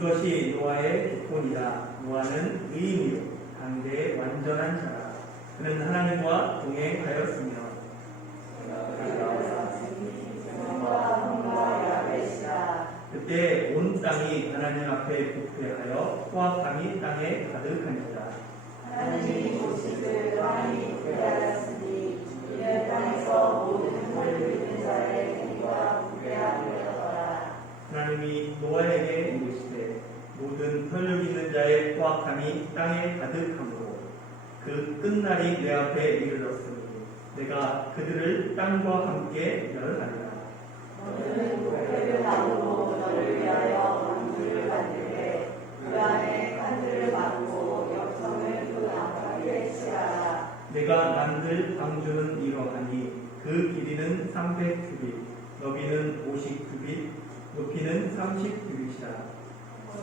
이것이 노아의 조건이다. 노아는 의인이요 당대의 완전한 자라. 그는 하나님과 동행하였으며 그때 온 땅이 하나님 앞에 부패하여 포악함이 땅에 가득하니라. 하나님이 보시기를 땅이 부패하였으니 이는 땅에서 모든 털 있는 자의 행위가 부패하였더라. 하나님이 노아에게 이르시되 모든 혈육 있는 자의 포악함이 땅에 가득하므로 그 끝날이 내 앞에 이르렀으니 내가 그들을 땅과 함께 멸하리라. 너는 부패를 나누고 너를 위하여 방주를 만들되 그 안에 칸들을 막고 역청을 그 안팎에 칠하라. 내가 만들 방주는 이러하니 그 길이는 300규빗, 너비는 50규빗, 높이는 30규빗이라.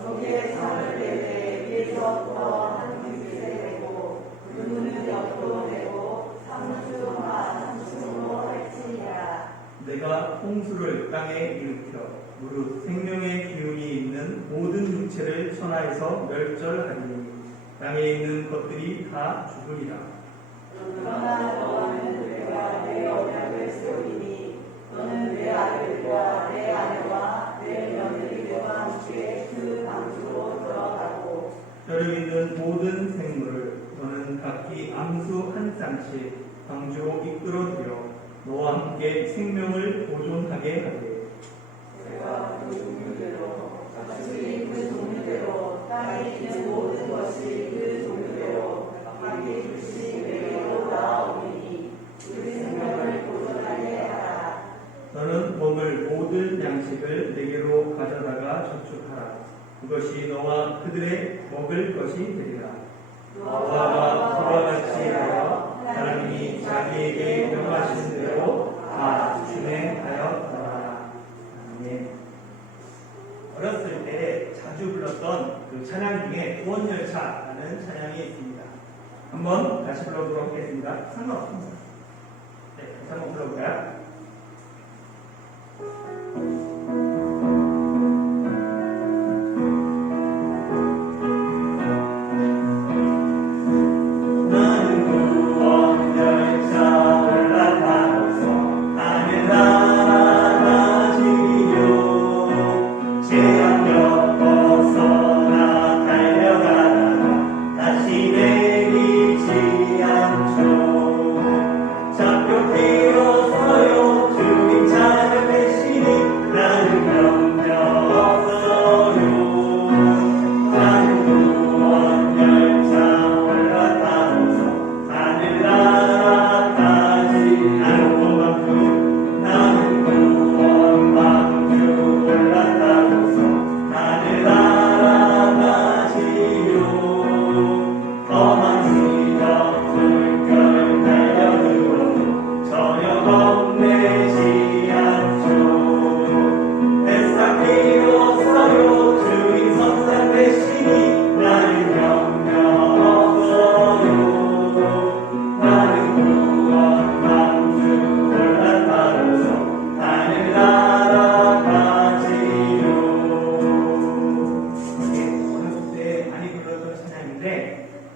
거기에 상을 내되 위에서부터 한 규빗에 대고 그 문은 옆으로 대고 3주마 3층으로 할지니라. 내가 홍수를 땅에 일으켜 무릇 생명의 기운이 있는 모든 육체를 천하에서 멸절하리니 땅에 있는 것들이 다 죽으리라. 그러나 너는 내가 내 언약을 세우리니 너는 내 아들과 내 아내와 내 며느리들과 함께 그 방주로 들어가고 혈육 있는 모든 생물을 너는 각기 암수 한 쌍씩 방주로 이끌어들여 너와 함께 생명을 보존하게 하되 내가 그 종류대로 가축이 그 종류대로 땅에 있는 모든 것이 그 종류대로 각기 둘씩 내게로 나아오니 그 생명을 보존하게 하라. 너는 먹을 모든 양식을 내게로 가져다가 저축하라. 그것이 너와 그들의 먹을 것이 되리라. 노아가 그와 같이 하여 하나님이 자기에게 명하신 대로 다 준행하였더라. 아멘. 어렸을 때 자주 불렀던 그 찬양 중에 구원열차라는 찬양이 있습니다. 한번 다시 불러보도록 하겠습니다. 상관없습니다. 네, 다시 한번 불러볼까요?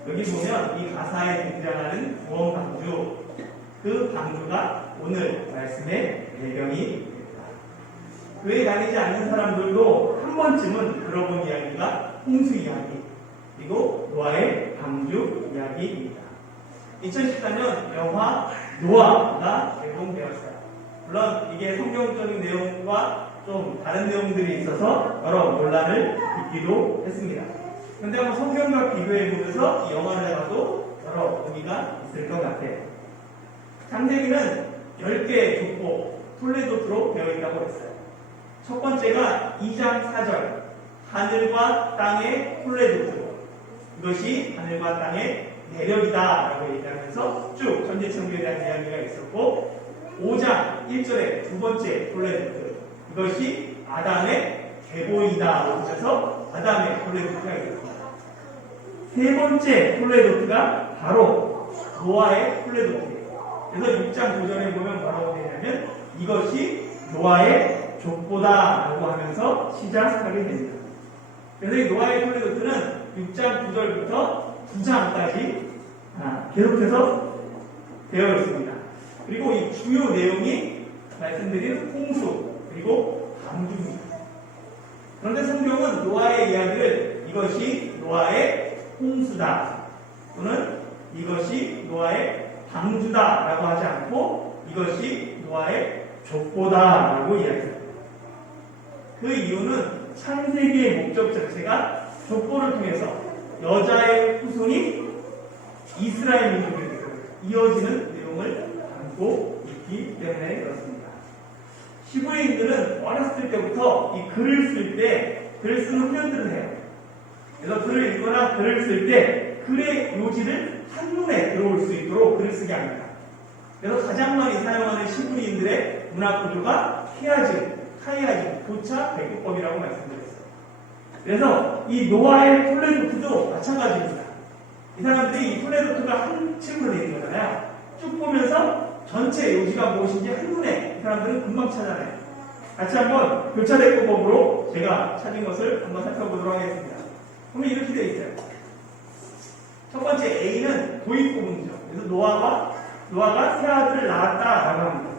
여기 보면 이 가사에 등장하는 구원 방주, 그 방주가 오늘 말씀의 배경이 됩니다. 교회 다니지 않는 사람들도 한 번쯤은 들어본 이야기가 홍수 이야기, 그리고 노아의 방주 이야기입니다. 2014년 영화 노아가 개봉되었어요. 물론 이게 성경적인 내용과 좀 다른 내용들이 있어서 여러 논란을 빚기도 했습니다. 근데 한번 성경과 비교해보면서 이 영화를 봐도 여러 의미가 있을 것 같아요. 창세기는 10개의 족보, 톨레도트로 되어 있다고 했어요. 첫 번째가 2장 4절, 하늘과 땅의 톨레도트. 이것이 하늘과 땅의 내력이다 라고 얘기하면서 쭉 전지천국에 대한 이야기가 있었고, 5장 1절에 두 번째 톨레도트. 이것이 아담의 계보이다 하면서 아담의 톨레도트가 있었습니다. 세 번째 톨레도트가 바로 노아의 톨레도트예요. 그래서 6장 9절에 보면 뭐라고 되냐면 이것이 노아의 족보다 라고 하면서 시작하게 됩니다. 그래서 이 노아의 톨레도트는 6장 9절부터 9장까지 계속해서 되어 있습니다. 그리고 이 주요 내용이 말씀드린 홍수 그리고 방주입니다. 그런데 성경은 노아의 이야기를 이것이 노아의 홍수다 또는 이것이 노아의 방주다라고 하지 않고 이것이 노아의 족보다라고 이야기합니다. 그 이유는 창세기의 목적 자체가 족보를 통해서 여자의 후손이 이스라엘 민족에게 이어지는 내용을 담고 있기 때문에 그렇습니다. 히브리인들은 어렸을 때부터 이 글을 쓸 때 글을 쓰는 훈련들을 해요. 그래서 글을 읽거나 글을 쓸 때 글의 요지를 한눈에 들어올 수 있도록 글을 쓰게 합니다. 그래서 가장 많이 사용하는 히브리인들의 문학 구조가 히아즘, 카이아즘, 교차 백구법이라고 말씀드렸어요. 그래서 이 노아의 톨레도트도 마찬가지입니다. 이 사람들이 이 톨레도트가 한 층으로 되어 있는 거잖아요. 쭉 보면서 전체 요지가 무엇인지 한눈에 이 사람들은 금방 찾아내요. 같이 한번 교차대꾸법으로 제가 찾은 것을 한번 살펴보도록 하겠습니다. 그러면 이렇게 되어 있어요. 첫 번째 A는 도입 부분이죠. 그래서 노아가 새 아들을 낳았다라고 합니다.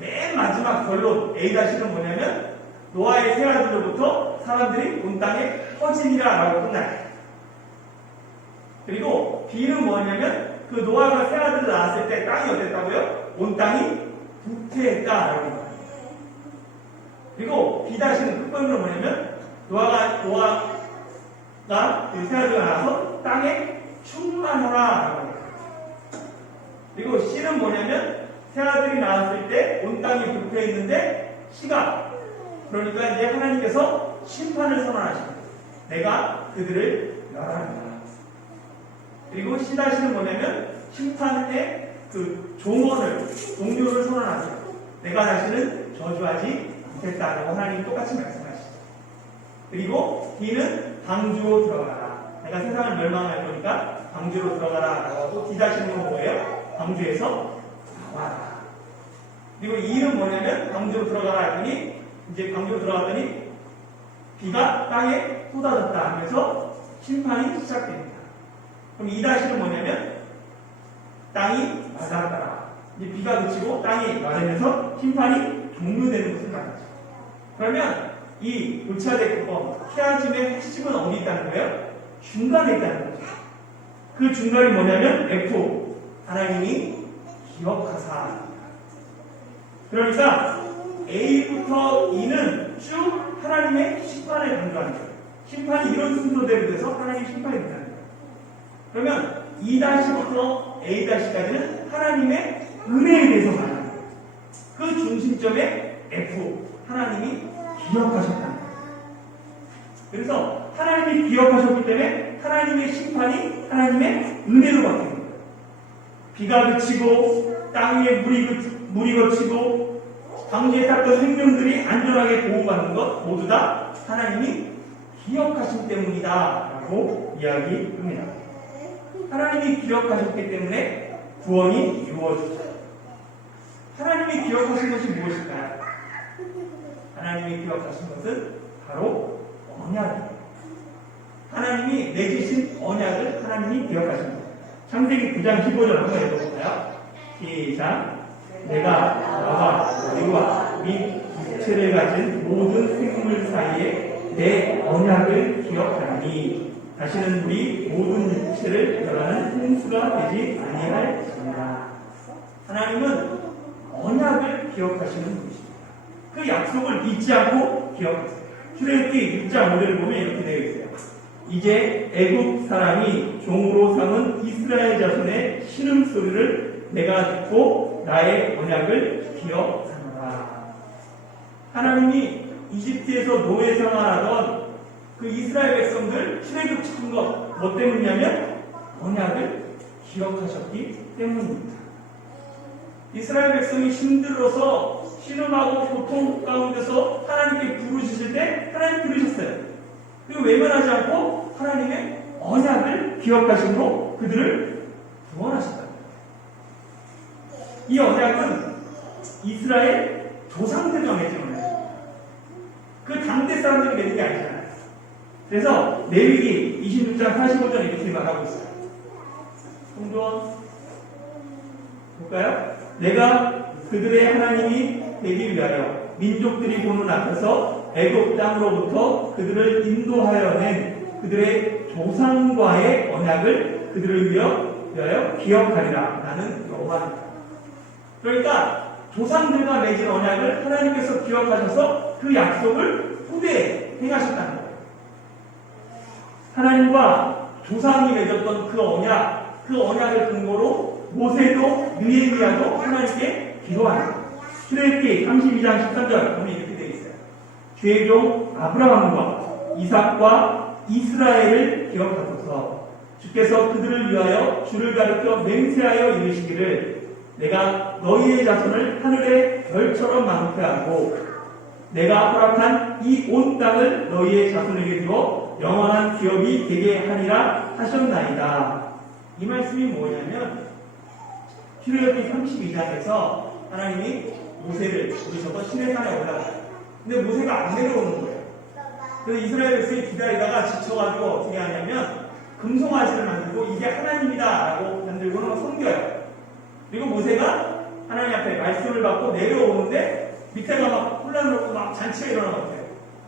맨 마지막 결론 A-는 뭐냐면 노아의 새 아들로부터 사람들이 온 땅에 퍼지리라라고 끝나요. 그리고 B는 뭐냐면 그 노아가 새 아들을 낳았을 때 땅이 어땠다고요? 온 땅이 부패했다라고 합니다. 그리고 B-는 끝번으로 뭐냐면 노아가 그 새 아들을 낳아서 땅에 충만하라라고 합니다. 그리고 C는 뭐냐면 새 아들이 나왔을 때 온 땅이 부패했는데 시각 그러니까 이제 하나님께서 심판을 선언하십니다. 내가 그들을 멸하리라. 그리고 C-는 뭐냐면 심판의 그 종료를 선언하죠. 내가 다시는 저주하지 않겠다라고 하나님 똑같이 말씀하시죠. 그리고 D는 방주로 들어가라. 내가 세상을 멸망할 거니까 방주로 들어가라 라고 하고 D-는 뭐예요? 방주에서 나와라. 그리고 E는 뭐냐면 방주로 들어가라 했더니 이제 방주로 들어갔더니 비가 땅에 쏟아졌다 하면서 심판이 시작됩니다. 그럼 E-는 뭐냐면 땅이 마르다라. 이제 비가 그치고 땅이 마르면서 심판이 종료되는 것을 말하죠. 그러면 이 교차대꾸법 히아즘의 핵심은 어디 있다는 거예요? 중간에 있다는 거죠. 그 중간이 뭐냐면 F 하나님이 기억하사. 그러니까 A부터 E는 쭉 하나님의 심판을 강조하는 거예요. 심판이 이런 순서대로 돼서 하나님의 심판이 된다는 거예요. 그러면 E-부터 A-까지는 하나님의 은혜에 대해서 말하는 거예요. 그 중심점에 F 하나님이 기억하셨다는 거예요. 그래서 하나님이 기억하셨기 때문에 하나님의 심판이 하나님의 은혜로 바뀌는 거예요. 비가 그치고 땅 위에 물이 거치고 방주에 탔던 생명들이 안전하게 보호받는 것 모두 다 하나님이 기억하신 때문이다 라고 이야기합니다. 하나님이 기억하셨기 때문에 구원이 이루어졌어요. 하나님이 기억하신 것이 무엇일까요? 하나님이 기억하신 것은 바로 언약이에요. 하나님이 내주신 언약을 하나님이 기억하신 거예요. 창세기 9장 15절 한번 읽어볼까요? 시작. 내가 나와 너희와 및 육체를 가진 모든 생물 사이에 내 언약을 기억하니 다시는 우리 모든 육체를 멸하는 홍수가 되지 아니할지니라. 하나님은 언약을 기억하시는 분이십니다. 그 약속을 잊지 않고 기억하세요. 출애굽기 6장 5절을 보면 이렇게 되어 있어요. 이제 애굽 사람이 종으로 삼은 이스라엘 자손의 신음소리를 내가 듣고 나의 언약을 기억하노라. 하나님이 이집트에서 노예 생활하던 그 이스라엘 백성들 출애굽 시킨 것 뭐 때문이냐면 언약을 기억하셨기 때문입니다. 이스라엘 백성이 힘들어서 신음하고 고통 가운데서 하나님께 부르짖을 때 하나님 들으셨어요. 그리고 외면하지 않고 하나님의 언약을 기억하심으로 그들을 구원하셨다. 이 언약은 이스라엘 조상들과 맺은 언약이에요. 그 당대 사람들이 맺은 게 아니잖아요. 그래서 레위기 26장 45절 이렇게 말하고 있어요. 성도원 볼까요? 내가 그들의 하나님이 되기 위하여 민족들이 보는 앞에서 애굽 땅으로부터 그들을 인도하여 낸 그들의 조상과의 언약을 그들을 위하여 기억하리라. 나는 여호와니라. 그러니까 조상들과 맺은 언약을 하나님께서 기억하셔서 그 약속을 후대에 행하셨다는 거예요. 하나님과 조상이 맺었던 그 언약을 근거로 모세도 느헤미야도 하나님께 기도하는 거예요. 출애굽기 32장 13절 보면 이렇게 되어 있어요. 주의 종 아브라함과 이삭과 이스라엘을 기억하소서. 주께서 그들을 위하여 주를 가르쳐 맹세하여 이르시기를 내가 너희의 자손을 하늘의 별처럼 많게 하고 내가 허락한 이 온 땅을 너희의 자손에게 주어 영원한 기업이 되게 하리라 하셨나이다. 이 말씀이 뭐냐면 출애굽기 32장에서 하나님이 모세를 부르셔서 시내산에 올라가요. 근데 모세가 안 내려오는 거예요. 그래서 이스라엘 백성이 기다리다가 지쳐가지고 어떻게 하냐면 금송아지를 만들고 이게 하나님이다 라고 만들고는 섬겨요. 그리고 모세가 하나님 앞에 말씀을 받고 내려오는데 밑에가 막 혼란스럽고 막 잔치가 일어나는 것 같아요.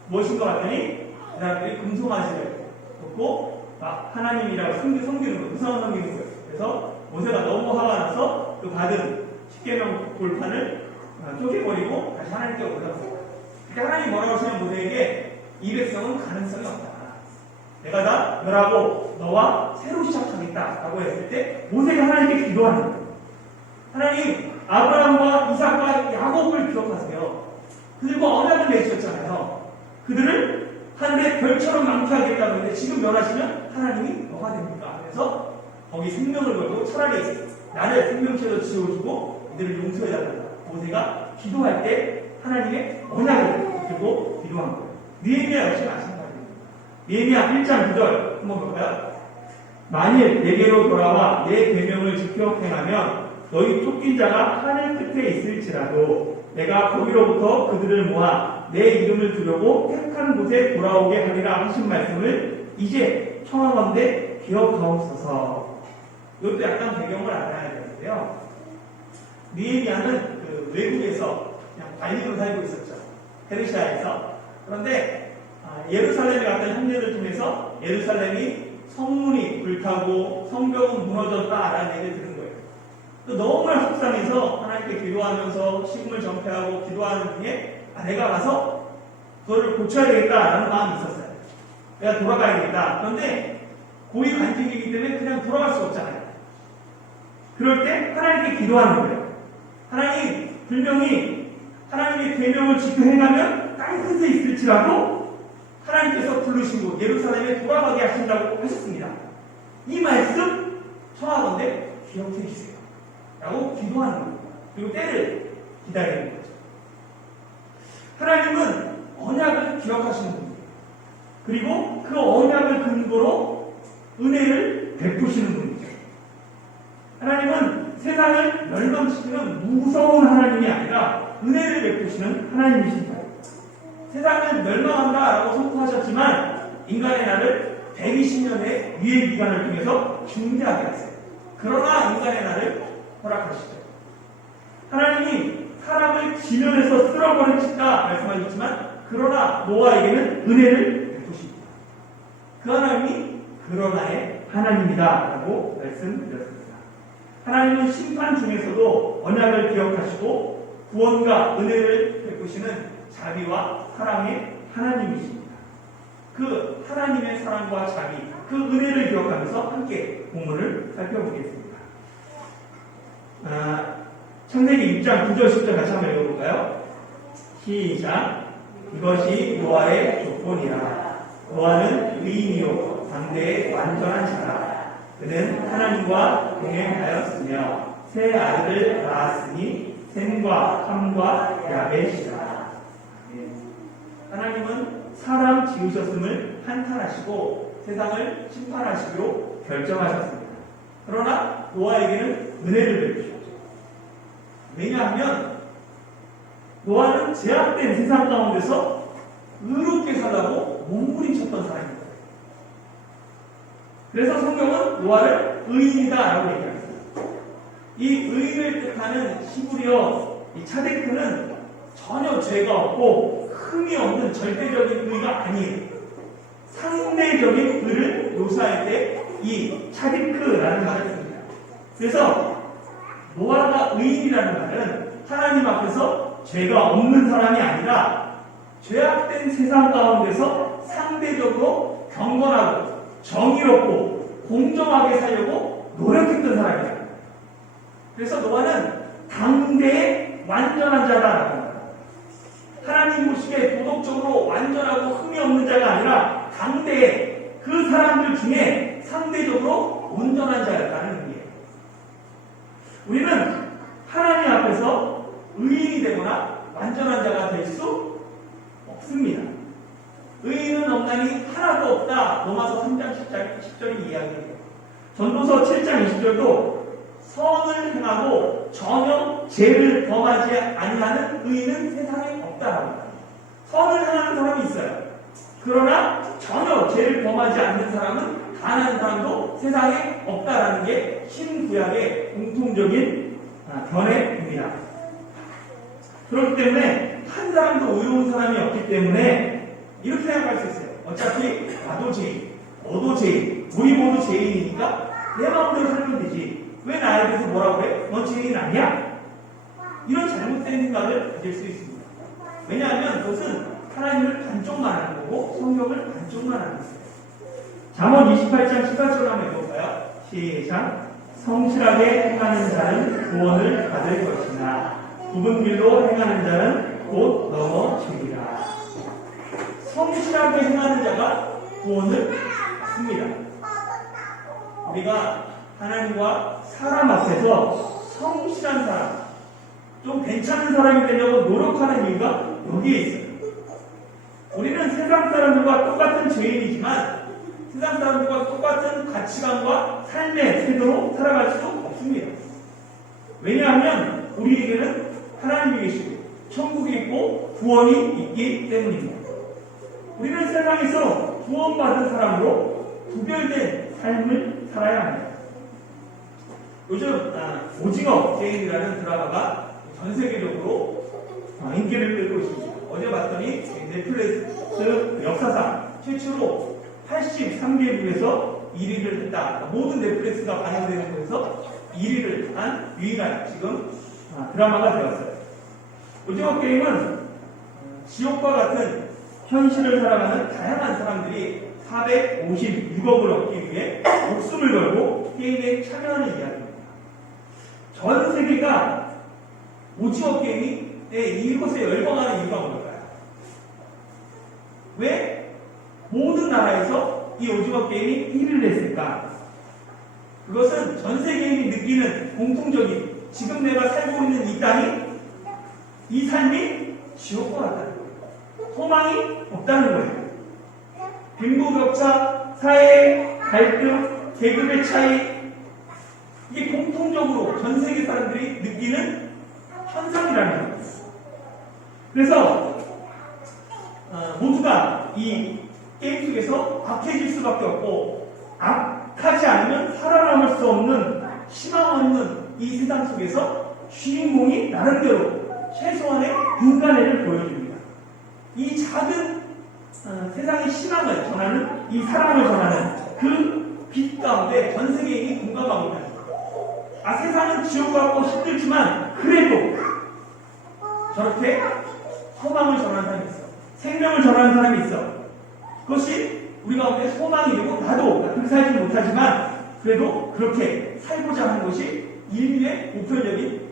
무엇인 것 같더니 그 사람들이 금송아지를 놓고 막 하나님이라고 섬기는 거예요. 우상을 섬기는 거예요. 그래서 모세가 너무 화가 나서 그 받은 십계명 돌판을 쪼개버리고 다시 하나님께 올라갔어요. 그때 하나님이 뭐라고 하시면 모세에게 이 백성은 가능성이 없다. 내가 다 멸하고 너와 새로 시작하겠다 라고 했을 때 모세가 하나님께 기도하는 거예요. 하나님 아브라함과 이삭과 야곱을 기억하세요. 그들과 언약을 맺으셨잖아요. 그들을 하늘의 별처럼 많게 하겠다고 했는데 지금 멸하시면 하나님이 뭐가 됩니까? 그래서 거기 생명을 걸고 차라리 나를 생명체로 지어주고 이들을 용서해달라고 모세가 기도할 때 하나님의 언약을 들고 기도한 거예요. 느헤미야 역시 마찬가지입니다. 느헤미야 1장 9절 한번 볼까요? 만일 내게로 돌아와 내 계명을 지켜 행하면 너희 쫓긴 자가 하늘 끝에 있을지라도 내가 거기로부터 그들을 모아 내 이름을 두려고 택한 곳에 돌아오게 하리라 하신 말씀을 이제 청하건대 기억하옵소서. 이것도 약간 배경을 알아야 되는데요. 느헤미야는 그 외국에서 그냥 관리로 살고 있었죠. 페르시아에서. 그런데 예루살렘에 갔던 형제들 중에서 예루살렘이 성문이 불타고 성벽은 무너졌다라는 얘기를 들은 거예요. 너무나 속상해서 하나님께 기도하면서 식음을 전폐하고 기도하는 중에 내가 가서 그거를 고쳐야 되겠다라는 마음이 있었어요. 내가 돌아가야겠다. 그런데 고위 관직이기 때문에 그냥 돌아갈 수 없잖아요. 그럴 때 하나님께 기도하는 거예요. 하나님, 분명히 하나님의 계명을 지켜 행하면 땅 끝에 있을지라도 하나님께서 부르신 곳 예루살렘에 돌아가게 하신다고 하셨습니다. 이 말씀 청하건대 기억해 주세요. 라고 기도하는 겁니다. 그리고 때를 기다리는 거죠. 하나님은 언약을 기억하시는 분이에요. 그리고 그 언약을 근거로 은혜를 베푸시는 분이죠. 하나님은 세상을 멸망시키는 무서운 하나님이 아니라 은혜를 베푸시는 하나님이십니다. 세상은 멸망한다라고 선포하셨지만 인간의 날을 120년의 유예 기간을 통해서 중대하게 했어요. 그러나 인간의 날을 허락하시죠. 하나님이 사람을 지면에서 쓸어버리시다 말씀하셨지만 그러나 노아에게는 은혜를 베푸십니다. 그 하나님이 그러나의 하나님이다 라고 말씀드렸습니다. 하나님은 심판 중에서도 언약을 기억하시고 구원과 은혜를 베푸시는 자비와 사랑의 하나님이십니다. 그 하나님의 사랑과 자비, 그 은혜를 기억하면서 함께 본문을 살펴보겠습니다. 창세기 6장 9절 10절 같이 한번 읽어볼까요? 시작. 이것이 노아의 조건이라. 노아는 의인이요 상대의 완전한 자라. 그는 하나님과 동행하였으며 세 아들을 낳았으니 셈과 함과 야벳이라. 하나님은 사람 지으셨음을 한탄하시고 세상을 심판하시기로 결정하셨습니다. 그러나 노아에게는 은혜를 베푸셨죠. 왜냐하면 노아는 제약된 세상 가운데서 의롭게 살라고 몸부림쳤던 사람입니다. 그래서 성경은 노아를 의인이다라고 얘기합니다. 이 의인을 뜻하는 히브리어 이 차데크는 전혀 죄가 없고 흠이 없는 절대적인 의가 아니에요. 상대적인 의를 묘사할 때 이 차데크라는 말을 씁니다. 그래서 노아가 의인이라는 말은 하나님 앞에서 죄가 없는 사람이 아니라 죄악된 세상 가운데서 상대적으로 경건하고 정의롭고 공정하게 살려고 노력했던 사람이에요. 그래서 노아는 당대의 완전한 자다라고 합니다. 하나님 보시기에 도덕적으로 완전하고 흠이 없는 자가 아니라 당대의 그 사람들 중에 상대적으로 온전한 자였다는 의미예요. 우리는 하나님 앞에서 의인이 되거나 완전한 자가 될 수 없습니다. 의인은 없나니 하나도 없다. 로마서 3장 10절이 이야기해요. 전도서 7장 20절도 선을 행하고 전혀 죄를 범하지 아니하는 의인은 세상에 없다라고 합니다. 선을 행하는 사람이 있어요. 그러나 전혀 죄를 범하지 않는 사람은 가난한 사람도 세상에 없다라는 게 신구약의 공통적인 견해입니다. 그렇기 때문에 한 사람도 의로운 사람이 없기 때문에 이렇게 생각할 수 있어요. 어차피 나도 죄인, 너도 죄인, 우리 모두 죄인이니까 내 마음대로 살면 되지. 왜 나에 대해서 뭐라고 해? 넌 죄인 아니야? 이런 잘못된 생각을 가질 수 있습니다. 왜냐하면 그것은 하나님을 반쪽만 하는 거고 성경을 반쪽만 하는 거예요. 잠언 28장 14절 한번 읽어볼까요? 시작. 성실하게 행하는 자는 구원을 받을 것이나 굽은 길로 행하는 자는 곧 넘어지리라. 성실하게 행하는 자가 구원을 받습니다. 우리가 하나님과 사람 앞에서 성실한 사람, 좀 괜찮은 사람이 되려고 노력하는 이유가 여기에 있어요. 우리는 세상 사람들과 똑같은 죄인이지만 세상 사람들과 똑같은 가치관과 삶의 태도로 살아갈 수 없습니다. 왜냐하면 우리에게는 하나님이 계시고 천국이 있고 구원이 있기 때문입니다. 우리는 세상에서 구원받은 사람으로 구별된 삶을 살아야 합니다. 요즘 오징어 게임이라는 드라마가 전 세계적으로 인기를 끌고 있습니다. 어제 봤더니 넷플릭스 역사상 최초로 83개국에서 1위를 했다. 모든 넷플릭스가 반영되는 곳에서 1위를 한 유일한 지금 드라마가 되었어요. 오징어 게임은 지옥과 같은 현실을 살아가는 다양한 사람들이 456억을 얻기 위해 목숨을 걸고 게임에 참여하는 이야기입니다. 전 세계가 오징어 게임에 이곳에 열광하는 이유가 뭘까요? 왜 모든 나라에서 이 오징어 게임이 1위를 했을까? 그것은 전 세계인이 느끼는 공통적인 지금 내가 살고 있는 이 땅이 이 삶이 지옥과 같다는 거예요. 소망이 없다는 거예요. 빈부격차, 사회의 갈등, 계급의 차이, 이게 공통적으로 전 세계 사람들이 느끼는 현상이라는 거예요. 그래서 모두가 이 게임 속에서 악해질 수밖에 없고 악하지 않으면 살아남을 수 없는 희망 없는 이 세상 속에서 주인공이 나름대로 최소한의 인간애를 보여줍니다. 이 작은 세상의 희망을 전하는 이 사랑을 전하는 그 빛 가운데 전 세계인이 공감하고 있다. 세상은 지옥 같고 힘들지만 그래도 저렇게 소망을 전하는 사람이 있어. 생명을 전하는 사람이 있어. 그것이 우리 가운데 소망이 되고 나도 그렇게 살지 못하지만 그래도 그렇게 살고자 하는 것이 인류의 목표적인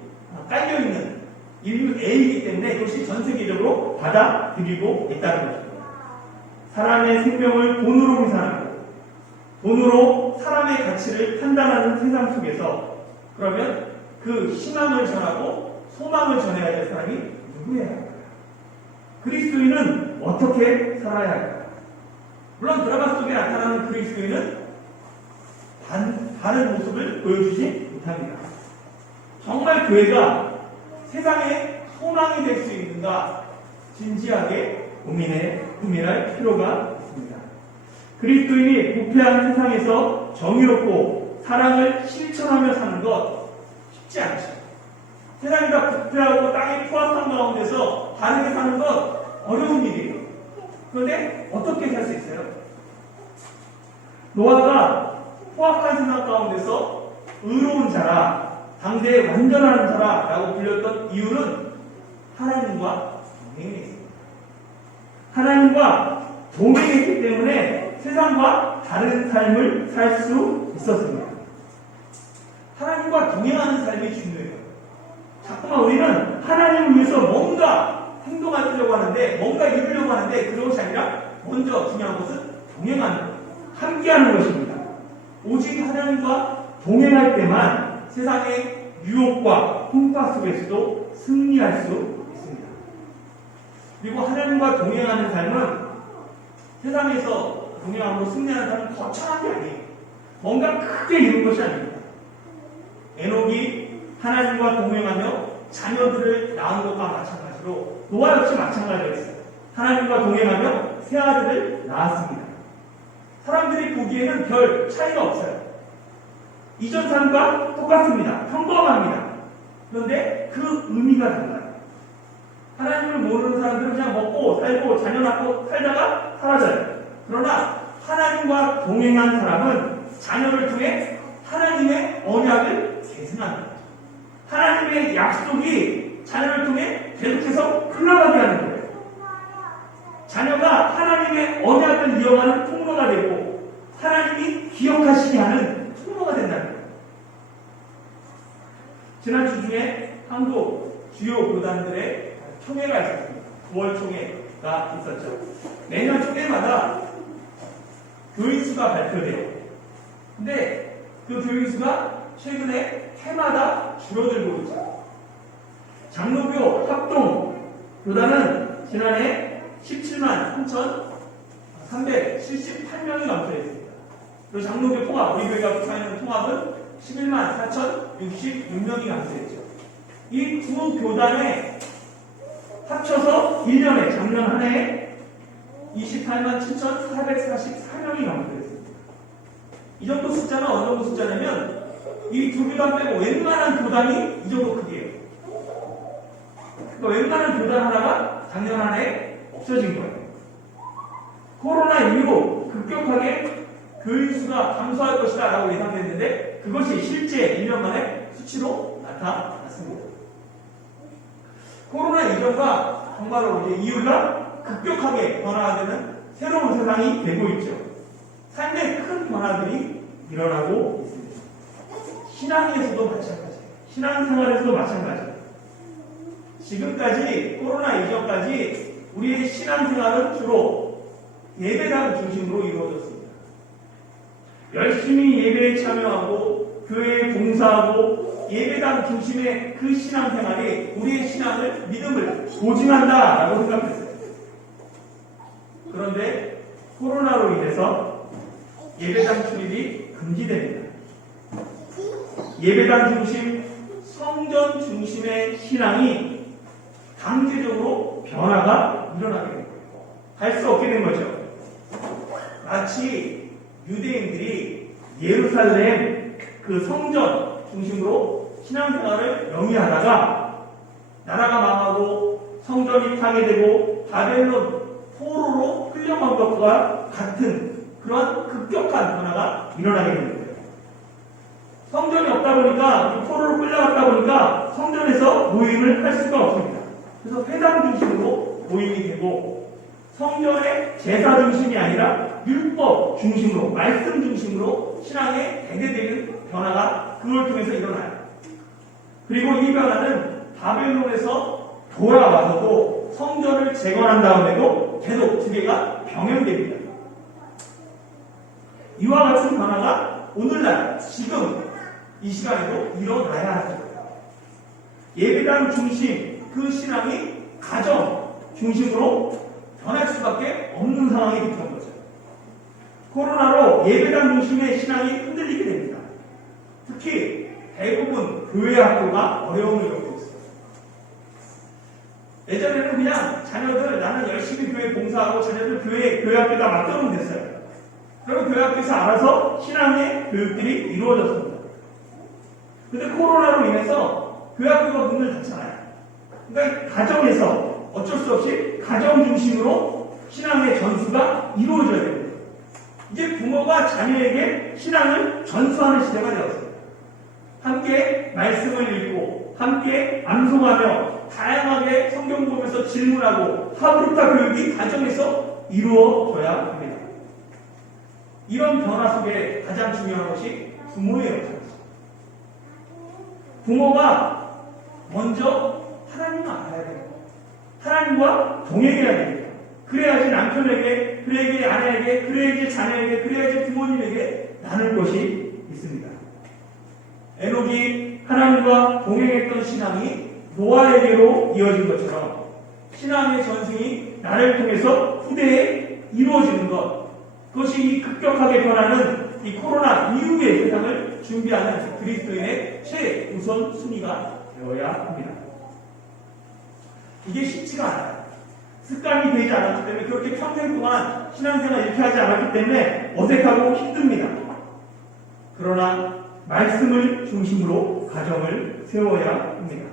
깔려있는 인류애이기 때문에 그것이 전 세계적으로 받아들이고 있다는 것입니다. 사람의 생명을 돈으로 계산하고 돈으로 사람의 가치를 판단하는 세상 속에서 그러면 그 희망을 전하고 소망을 전해야 될 사람이 누구여야 할까요? 그리스도인은 어떻게 살아야 할까요? 물론 드라마 속에 나타나는 그리스도인은 다른 모습을 보여주지 못합니다. 정말 교회가 세상에 소망이 될 수 있는가 진지하게 고민할 필요가 있습니다. 그리스도인이 부패한 세상에서 정의롭고 사랑을 실천하며 사는 것 쉽지 않죠. 세상이 다 부패하고 땅의 포악한 가운데서 바르게 사는 것 어려운 일이에요. 그런데 어떻게 살 수 있어요? 노아가 포악한 세상 가운데서 의로운 자라, 당대에 완전한 자라라고 불렸던 이유는 하나님과 동행했습니다. 하나님과 동행했기 때문에 세상과 다른 삶을 살 수 있었습니다. 하나님과 동행하는 삶이 중요해요. 자꾸만 우리는 하나님을 위해서 뭔가 행동하려고 하는데, 뭔가 이루려고 하는데, 그것이 아니라 먼저 중요한 것은 동행하는 것, 함께하는 것입니다. 오직 하나님과 동행할 때만 세상의 유혹과 풍파 속에서도 승리할 수 있습니다. 그리고 하나님과 동행하는 삶은 세상에서 동행하고 승리하는 삶은 거창한 게 아니에요. 뭔가 크게 이룬 것이 아닙니다. 에녹이 하나님과 동행하며 자녀들을 낳은 것과 마찬가지로 노아 역시 마찬가지였어요. 하나님과 동행하며 새 아들을 낳았습니다. 사람들이 보기에는 별 차이가 없어요. 이전 삶과 똑같습니다. 평범합니다. 그런데 그 의미가 달라요. 하나님을 모르는 사람들은 그냥 먹고 살고 자녀 낳고 살다가 사라져요. 그러나 하나님과 동행한 사람은 자녀를 통해 하나님의 언약을 계승합니다. 하나님의 약속이 자녀를 통해 계속해서 흘러가게 하는 거예요. 자녀가 하나님의 언약을 이어가는 통로가 되고 하나님이 기억하시게 하는 통로가 된다는 거예요. 지난주 중에 한국 주요 교단들의 총회가 있었습니다. 9월 총회가 있었죠. 매년 총회마다 교인 수가 발표돼요. 근데 그 교인 수가 최근에 해마다 줄어들고 있죠. 장로교 합동 교단은 지난해 17만 3,378명이 감소했습니다. 그리고 장로교 통합, 우리 교회가 속하는 통합은 11만 4,066명이 감소했죠. 이 두 교단에 합쳐서 1년에 작년 한 해에 28만 7,444명이 감소했습니다. 이 정도 숫자는 어느 정도 숫자냐면 이 두 교단 빼고 웬만한 교단이 이 정도 크기예요. 그러니까 웬만한 교단 하나가 작년 한 해에 없어진 거예요. 코로나 이후로 급격하게 교인 수가 감소할 것이다 라고 예상됐는데 그것이 실제 1년 만에 수치로 나타났습니다. 코로나 이전과 정말로 이제 이유가 급격하게 변화되는 새로운 세상이 되고 있죠. 삶의 큰 변화들이 일어나고 있습니다. 신앙에서도 마찬가지예요. 신앙생활에서도 마찬가지예요. 지금까지 코로나 이전까지 우리의 신앙생활은 주로 예배당 중심으로 이루어졌습니다. 열심히 예배에 참여하고 교회에 봉사하고 예배당 중심의 그 신앙생활이 우리의 신앙을 믿음을 보증한다라고 생각했어요. 그런데 코로나로 인해서 예배당 출입이 금지됩니다. 예배당 중심, 성전 중심의 신앙이 강제적으로 변화가 일어나게 된 거예요. 갈 수 없게 된 거죠. 마치 유대인들이 예루살렘 그 성전 중심으로 신앙생활을 영위하다가 나라가 망하고 성전이 파괴되고 바벨론 포로로 끌려간 것과 같은 그런 급격한 변화가 일어나게 된 거예요. 성전이 없다 보니까 포로로 끌려갔다 보니까 성전에서 모임을 할 수가 없습니다. 그래서 회당 중심으로 모임이 되고 성전의 제사 중심이 아니라 율법 중심으로 말씀 중심으로 신앙의 대대적인 변화가 그걸 통해서 일어나요. 그리고 이 변화는 바벨론에서 돌아와서도 성전을 재건한 다음에도 계속 두 개가 병행됩니다. 이와 같은 변화가 오늘날 지금 이 시간에도 일어나야 하죠. 예배당 중심 그 신앙이 가정 중심으로 변할 수밖에 없는 상황이 되는 거죠. 코로나로 예배당 중심의 신앙이 흔들리게 됩니다. 특히 대부분 교회 학교가 어려움을 겪고 있어요. 예전에는 그냥 자녀들 나는 열심히 교회 봉사하고 자녀들 교회 학교다 맡겨놓으면 됐어요. 그러면 교회 학교에서 알아서 신앙의 교육들이 이루어졌습니다. 근데 코로나로 인해서 교회 학교가 문을 닫잖아요. 그러니까 가정에서 어쩔 수 없이 가정 중심으로 신앙의 전수가 이루어져야 됩니다. 이제 부모가 자녀에게 신앙을 전수하는 시대가 되었어요. 함께 말씀을 읽고 함께 암송하며 다양하게 성경 보면서 질문하고 하브루타 교육이 가정에서 이루어져야 합니다. 이런 변화 속에 가장 중요한 것이 부모의 역할입니다. 부모가 먼저 하나님을 알아야 돼요. 하나님과 동행해야 됩니다. 그래야지 남편에게, 그래야지 아내에게, 그래야지 자녀에게, 그래야지 부모님에게 나눌 것이 있습니다. 에녹이 하나님과 동행했던 신앙이 노아에게로 이어진 것처럼 신앙의 전승이 나를 통해서 후대에 이루어지는 것, 그것이 이 급격하게 변하는 이 코로나 이후의 세상을 준비하는 그리스도인의 최우선 순위가 되어야 합니다. 이게 쉽지가 않아요. 습관이 되지 않았기 때문에, 그렇게 평생 동안 신앙생활 이렇게 하지 않았기 때문에 어색하고 힘듭니다. 그러나 말씀을 중심으로 가정을 세워야 합니다.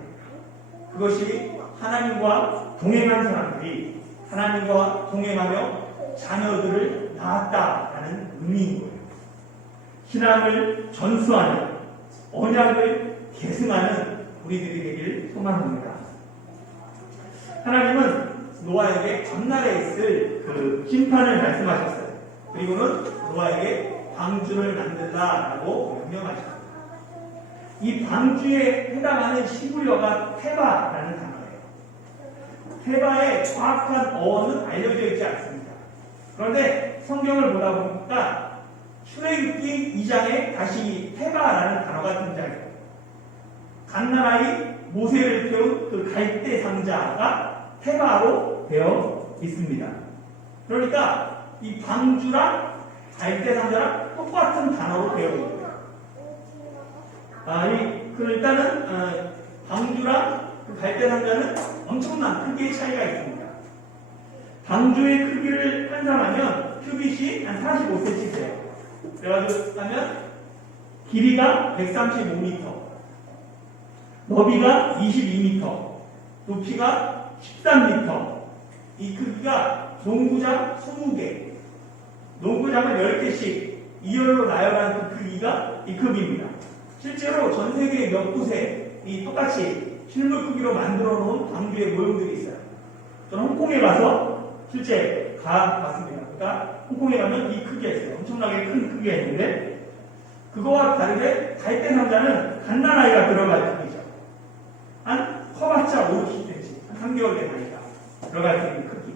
그것이 하나님과 동행한 사람들이 하나님과 동행하며 자녀들을 낳았다라는 의미인 거예요. 신앙을 전수하는, 언약을 계승하는 우리들이 되길 소망합니다. 하나님은 노아에게 전날에 있을 그 심판을 말씀하셨어요. 그리고는 노아에게 방주를 만들라라고 명령하셨어요. 이 방주에 해당하는 히브리어가 테바라는 단어예요. 테바의 정확한 어원은 알려져 있지 않습니다. 그런데 성경을 보다 보니까 출애굽기 2장에 다시 테바라는 단어가 등장해요. 갓난아이 모세를 태운 그 갈대 상자가 테바로 되어 있습니다. 그러니까 이 방주랑 갈대 상자랑 똑같은 단어로 되어 있고요. 일단은 방주랑 그 갈대 상자는 엄청난 크기의 차이가 있습니다. 방주의 크기를 환산하면 큐빗이 한 45cm 돼요. 그래가지고 하면 길이가 135m, 너비가 22m, 높이가 13m. 이 크기가 농구장 20개, 농구장을 10개씩 이열로 나열한 그 크기가 이 크기입니다. 실제로 전 세계 몇 곳에 이 똑같이 실물 크기로 만들어 놓은 방주의 모형들이 있어요. 저는 홍콩에 가서 실제 가봤습니다. 그러니까 홍콩에 가면 이 크기가 있어요. 엄청나게 큰 크기가 있는데, 그거와 다르게 갈대 상자는 갓난아이가 들어갈 크기죠. 한 커봤자 5, 60cm, 한 3개월 된 아이가 들어갈 수 있는 크기.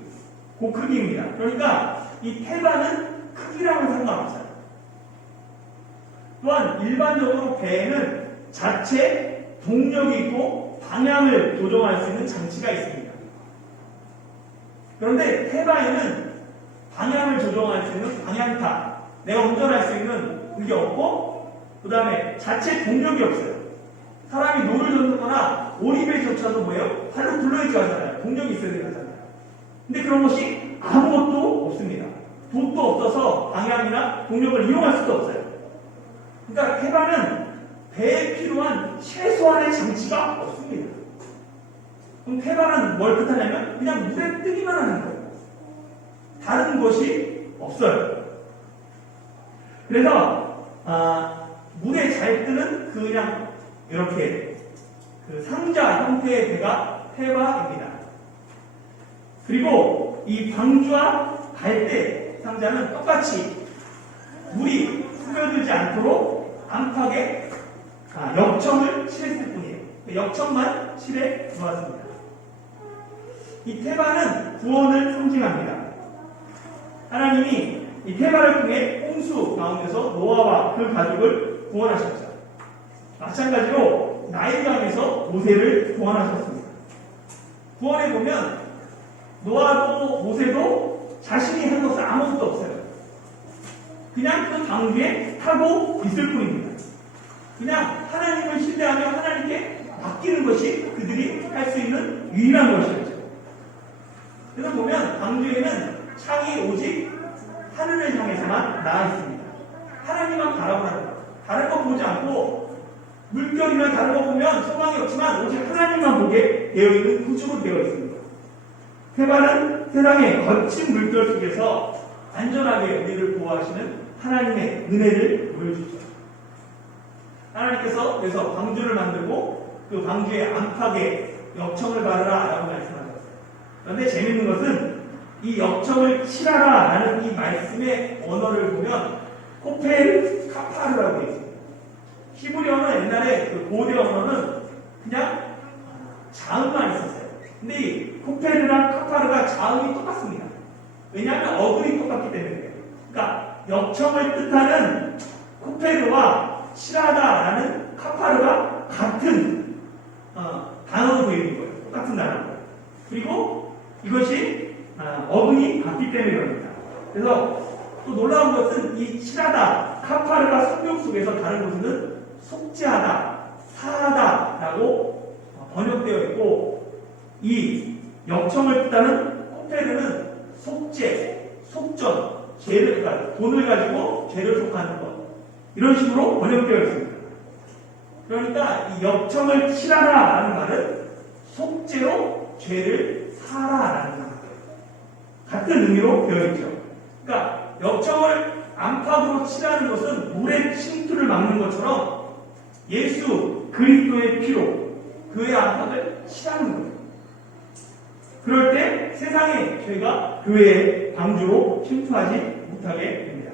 그 크기입니다. 그러니까 이 테바는 크기랑은 상관없어요. 또한 일반적으로 배에는 자체 동력이 있고 방향을 조정할 수 있는 장치가 있습니다. 그런데 테바에는 방향을 조정할 수 있는 방향탑, 내가 운전할 수 있는 그게 없고, 그 다음에 자체 동력이 없어요. 사람이 노를 젓거나 오리배조차도 뭐예요? 팔로 굴러야지 하잖아요. 동력이 있어야 되잖아요. 근데 그런 것이 아무것도 없습니다. 돛도 없어서 방향이나 동력을 이용할 수도 없어요. 그러니까 테바는 배에 필요한 최소한의 장치가 없습니다. 그럼 테바는 뭘 뜻하냐면 그냥 물에 뜨기만 하는 거예요. 다른 것이 없어요. 그래서 물에 잘 뜨는 그냥 이렇게 그 상자 형태의 배가 테바입니다. 그리고 이 방주와 갈대 상자는 똑같이 물이 스며들지 않도록 안팎에 역청을 칠했을 뿐이에요. 역청만 칠해 놓았습니다. 이 테바는 구원을 상징합니다. 하나님이 이 테바를 통해 홍수 가운데서 노아와 그 가족을 구원하셨죠. 마찬가지로 나일강에서 모세를 구원하셨습니다. 구원해 보면 노아도 모세도 자신이 한 것은 아무것도 없어요. 그냥 그 방주에 타고 있을 뿐입니다. 그냥 하나님을 신뢰하며 하나님께 맡기는 것이 그들이 할 수 있는 유일한 것이었죠. 그래서 보면 방주에는 창이 오직 하늘을 향해서만 나아 있습니다. 하나님만 바라보라는 거예요. 다른 거 보지 않고 물결이나 다른 거 보면 소망이 없지만 오직 하나님만 보게 되어 있는 구조로 되어 있습니다. 해바는 세상의 거친 물결 속에서 안전하게 우리를 보호하시는 하나님의 은혜를 보여주죠. 하나님께서 그래서 방주를 만들고 그 방주의 안팎에 역청을 바르라 라고 말씀하셨어요. 그런데 재밌는 것은 이 역청을 칠하라 라는 이 말씀의 언어를 보면 코펠 카파르라고 되어 있습니다. 히브리어는 옛날에 그 고대 언어는 그냥 자음만 있었어요. 근데 이 코펠이랑 카파르가 자음이 똑같습니다. 왜냐하면 어근이 똑같기 때문에. 그러니까 역청을 뜻하는 코페르와 칠하다라는 카파르가 같은 단어로 보이는 거예요. 똑같은 단어. 그리고 이것이 어근이 같기 때문에 그럽니다. 그래서 또 놀라운 것은 이 칠하다, 카파르가 성경 속에서 다른 곳에는 속죄하다, 사하다라고 번역되어 있고 이 역청을 뜻하는 코페르는 속죄, 속전, 죄를, 그러니까 돈을 가지고 죄를 속하는 것. 이런 식으로 번역되어 있습니다. 그러니까 이 역청을 칠하라라는 말은 속죄로 죄를 사하라라는 말이에요. 같은 의미로 되어 있죠. 그러니까 역청을 안팎으로 칠하는 것은 물의 침투를 막는 것처럼 예수 그리스도의 피로 그의 안팎을 칠하는 거예요. 그럴 때 세상의 죄가 교회의 방주로 침투하지 못하게 됩니다.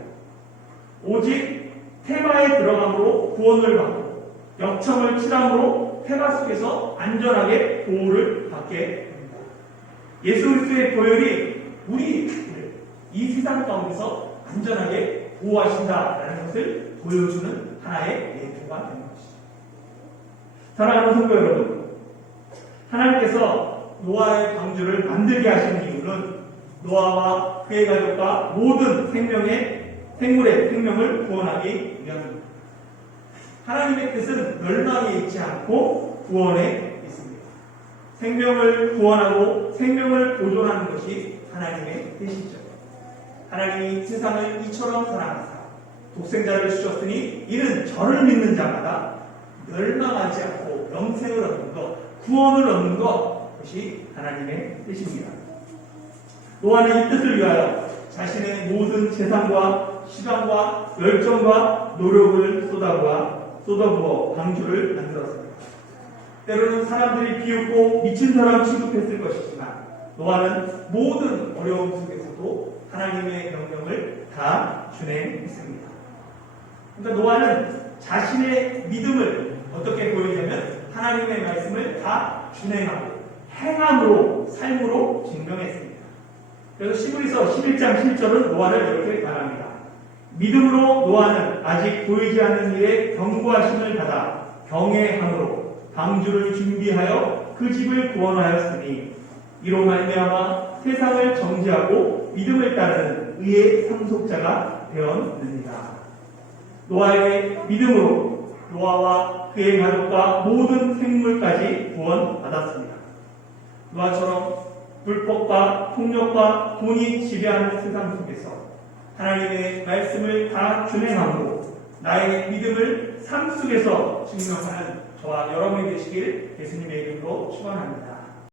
오직 테마에 들어감으로 구원을 받고 역청을 칠함으로 테마 속에서 안전하게 보호를 받게 됩니다. 예수 그리스도의 보혈이 우리를 이 세상 가운데서 안전하게 보호하신다라는 것을 보여주는 하나의 예표가 되는 것이죠. 사랑하는 성도 여러분, 하나님께서 노아의 방주를 만들게 하신 이유는 노아와 그의 가족과 모든 생물의 생명을 구원하기 위함입니다. 하나님의 뜻은 멸망에 있지 않고 구원에 있습니다. 생명을 구원하고 생명을 보존하는 것이 하나님의 뜻이죠. 하나님이 세상을 이처럼 사랑하사 독생자를 주셨으니 이는 저를 믿는 자마다 멸망하지 않고 영생을 얻는 것, 구원을 얻는 것이 하나님의 뜻입니다. 노아는 이 뜻을 위하여 자신의 모든 재산과 시간과 열정과 노력을 쏟아부어 방주를 만들었습니다. 때로는 사람들이 비웃고 미친 사람 취급했을 것이지만 노아는 모든 어려움 속에서도 하나님의 명령을 다 준행했습니다. 그러니까 노아는 자신의 믿음을 어떻게 보이냐면 하나님의 말씀을 다 준행하고 행함으로 삶으로 증명했습니다. 그래서 시브리서 11장 7절은 노아를 이렇게 말합니다. 믿음으로 노아는 아직 보이지 않는 일에 경고하심을 받아 경외함으로 방주를 준비하여 그 집을 구원하였으니 이로 말미암아 세상을 정죄하고 믿음을 따르는 의의 상속자가 되었느니라. 노아의 믿음으로 노아와 그의 가족과 모든 생물까지 구원받았습니다. 노아처럼 불법과 폭력과 돈이 지배하는 세상 속에서 하나님의 말씀을 다 준행함으로 나의 믿음을 삶 속에서 증명하는 저와 여러분이 되시길 예수님의 이름으로 축원합니다.